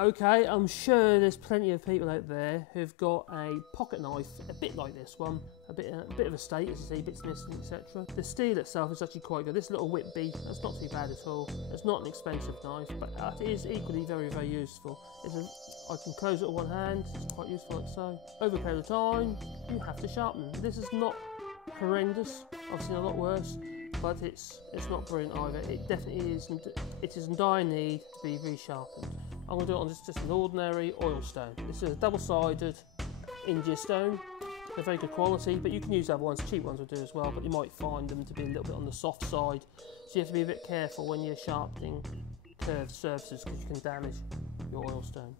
Okay, I'm sure there's plenty of people out there who've got a pocket knife, a bit like this one, a bit of a state, as you see, bits missing, etc. The steel itself is actually quite good. This little Whitby, that's not too bad at all. It's not an expensive knife, but it is equally very, very useful. I can close it with one hand, it's quite useful like so. Over a period of time, you have to sharpen. This is not horrendous, I've seen a lot worse, but it's not brilliant either. It definitely is, it is in dire need to be resharpened. I'm going to do it on just an ordinary Oilstone. This is a double-sided India stone. They're very good quality, but you can use other ones. Cheap ones will do as well, but you might find them to be a little bit on the soft side. So you have to be a bit careful when you're sharpening curved surfaces because you can damage your Oilstone.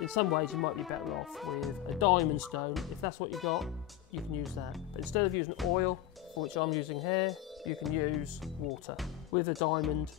In some ways you might be better off with a diamond stone. If that's what you got, you can use that. But instead of using oil, for which I'm using here, you can use water with a diamond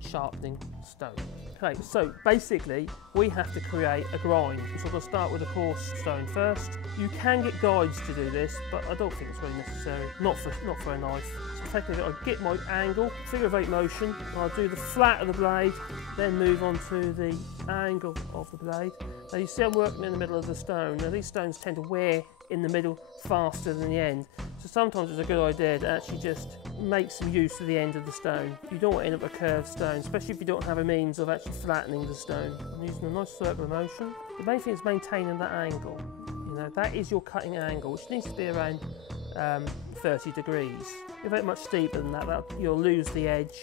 sharpening stone. Okay, so basically we have to create a grind. So we're going to start with a coarse stone first. You can get guides to do this, but I don't think it's really necessary. Not for a knife. So effectively I get my angle, figure of 8 motion, and I'll do the flat of the blade, then move on to the angle of the blade. Now you see I'm working in the middle of the stone. Now these stones tend to wear in the middle faster than the end. So sometimes it's a good idea to actually just make some use of the end of the stone. You don't want to end up with a curved stone, especially if you don't have a means of actually flattening the stone. I'm using a nice circular motion. The main thing is maintaining that angle. You know, that is your cutting angle, which needs to be around 30 degrees. If it's much steeper than that, you'll lose the edge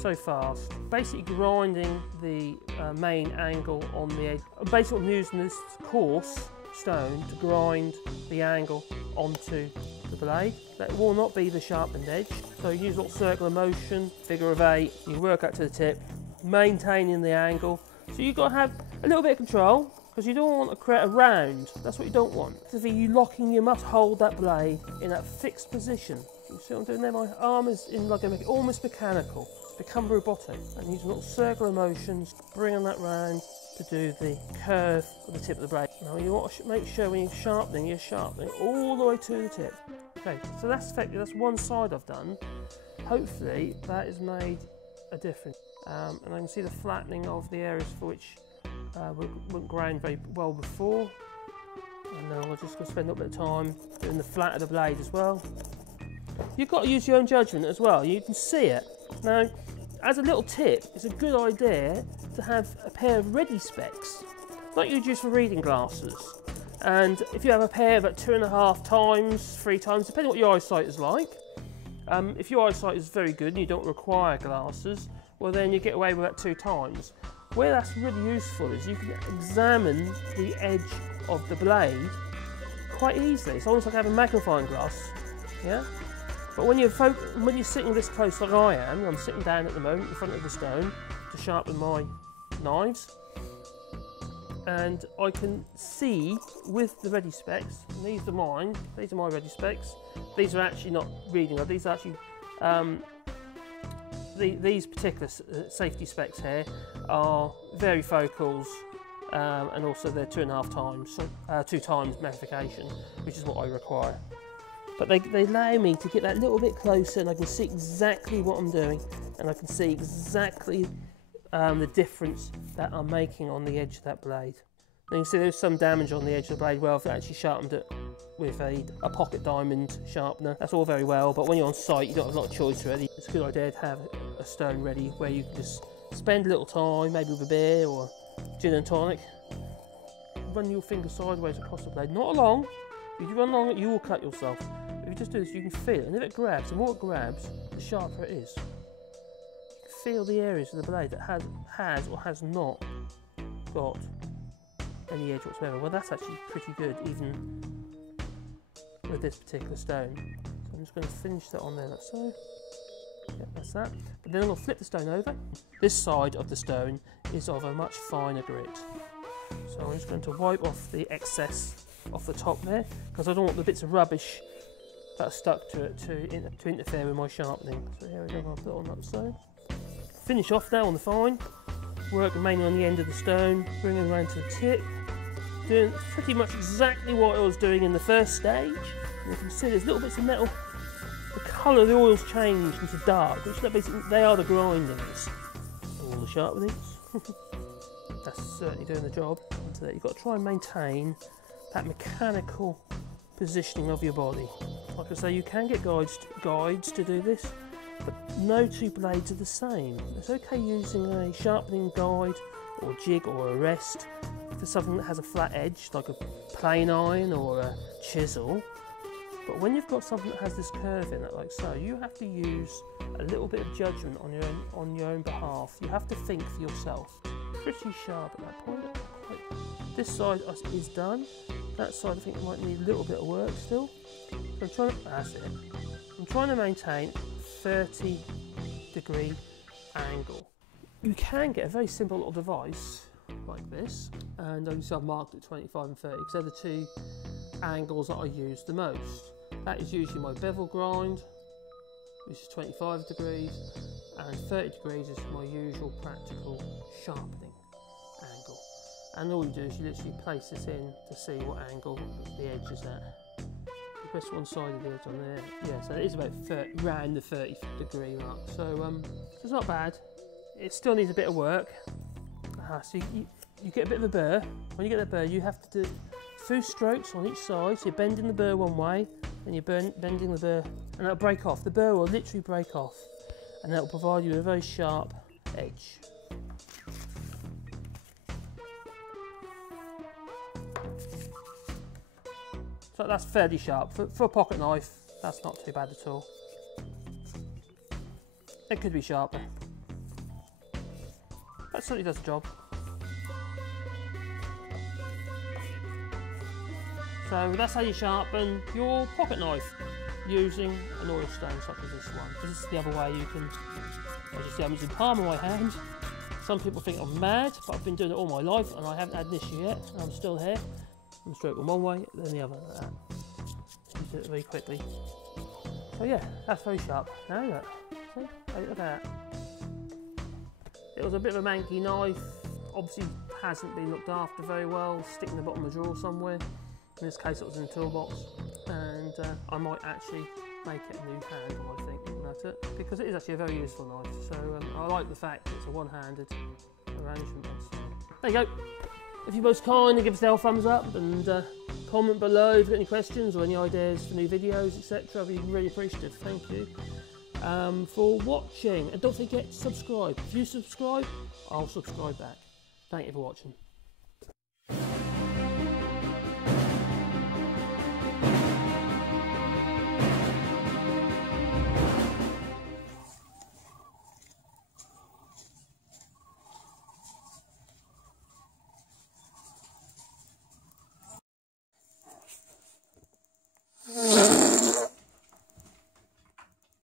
so fast. Basically grinding the main angle on the edge. Basically I'm using this coarse stone to grind the angle onto the blade. That will not be the sharpened edge. So you use a little circular motion, figure of 8, you work out to the tip, maintaining the angle. So you've got to have a little bit of control because you don't want to create a round. That's what you don't want. So you locking, you must hold that blade in that fixed position. You see what I'm doing there? My arm is in like almost mechanical. It's become robotic. And using little circular motions, bringing that round to do the curve of the tip of the blade. Now you want to make sure when you're sharpening all the way to the tip. Okay, so that's effectively, that's one side I've done. Hopefully that has made a difference. And I can see the flattening of the areas for which wouldn't grind very well before. And now we're just going to spend a little bit of time doing the flat of the blade as well. You've got to use your own judgment as well. You can see it. Now, as a little tip, it's a good idea to have a pair of ready specs, like you'd use for reading glasses. And if you have a pair about 2.5 times, 3 times, depending on what your eyesight is like. If your eyesight is very good and you don't require glasses, well then you get away with that 2 times. Where that's really useful is you can examine the edge of the blade quite easily. It's almost like having a magnifying glass, yeah? But when you're sitting this close like I am, I'm sitting down at the moment in front of the stone to sharpen my knives, and I can see with the ready specs, and these are mine, these are my ready specs. These are actually not reading, these are actually, these particular safety specs here are varifocals, and also they're 2.5 times, 2 times magnification, which is what I require. But they allow me to get that little bit closer and I can see exactly what I'm doing, and I can see exactly the difference that I'm making on the edge of that blade. Now you can see there's some damage on the edge of the blade where I've actually sharpened it with a pocket diamond sharpener. That's all very well, but when you're on site you don't have a lot of choice really. It's a good idea to have a stone ready where you can just spend a little time, maybe with a beer or gin and tonic. Run your finger sideways across the blade, not along. If you run along it, you will cut yourself. If you just do this, you can feel it, and if it grabs, the more it grabs, the sharper it is. You can feel the areas of the blade that has or has not got any edge whatsoever. Well, that's actually pretty good, even with this particular stone. So I'm just going to finish that on there, like so. Yeah, that's that. But then I'm going to flip the stone over. This side of the stone is of a much finer grit. So I'm just going to wipe off the excess off the top there, because I don't want the bits of rubbish that are stuck to it to interfere with my sharpening. So here we go, I'll put it on like so. Finish off now on the fine, work mainly on the end of the stone, bring it around to the tip, doing pretty much exactly what I was doing in the first stage. And you can see there's little bits of metal, the colour of the oil's changed into dark, which basically they are the grindings, all the sharpenings. that's certainly doing the job. You've got to try and maintain that mechanical positioning of your body. Like I say, you can get guides to do this, but no two blades are the same. It's okay using a sharpening guide or jig or a rest for something that has a flat edge, like a plane iron or a chisel. But when you've got something that has this curve in it, like so, you have to use a little bit of judgment on your own behalf. You have to think for yourself. Pretty sharp at that point. This side is done. That side I think might need a little bit of work still. So that's it. I'm trying to maintain 30-degree angle. You can get a very simple little device like this, and obviously I've marked it 25 and 30 because they're the two angles that I use the most. That is usually my bevel grind, which is 25 degrees, and 30 degrees is my usual practical sharpening angle. And all you do is you literally place this in to see what angle the edge is at. You press one side of the edge on there. Yeah, so it is about around the 30-degree mark. So it's not bad. It still needs a bit of work. So you get a bit of a burr. When you get the burr, you have to do 2 strokes on each side. So you're bending the burr one way, and you're bending the burr, and that'll break off. The burr will literally break off, and that will provide you with a very sharp edge. So that's fairly sharp. For a pocket knife, that's not too bad at all. It could be sharper. That certainly does the job. So that's how you sharpen your pocket knife using an Oilstone such as this one. This is the other way you can, as you see, I'm using the palm of my hand. Some people think I'm mad, but I've been doing it all my life and I haven't had an issue yet, and I'm still here. I'm stroke them one way, then the other, like that. You do it very quickly. So yeah, that's very sharp. Now look, see? Look at that. It was a bit of a manky knife, obviously hasn't been looked after very well, stick in the bottom of the drawer somewhere. In this case it was in the toolbox, and I might actually make it a new handle, I think, that's it, because it is actually a very useful knife. So I like the fact it's a one-handed arrangement. There you go. If you're most kind, give us a thumbs up, and comment below if you've got any questions or any ideas for new videos, etc. I'd be really appreciative. Thank you for watching, and don't forget to subscribe. If you subscribe, I'll subscribe back. Thank you for watching.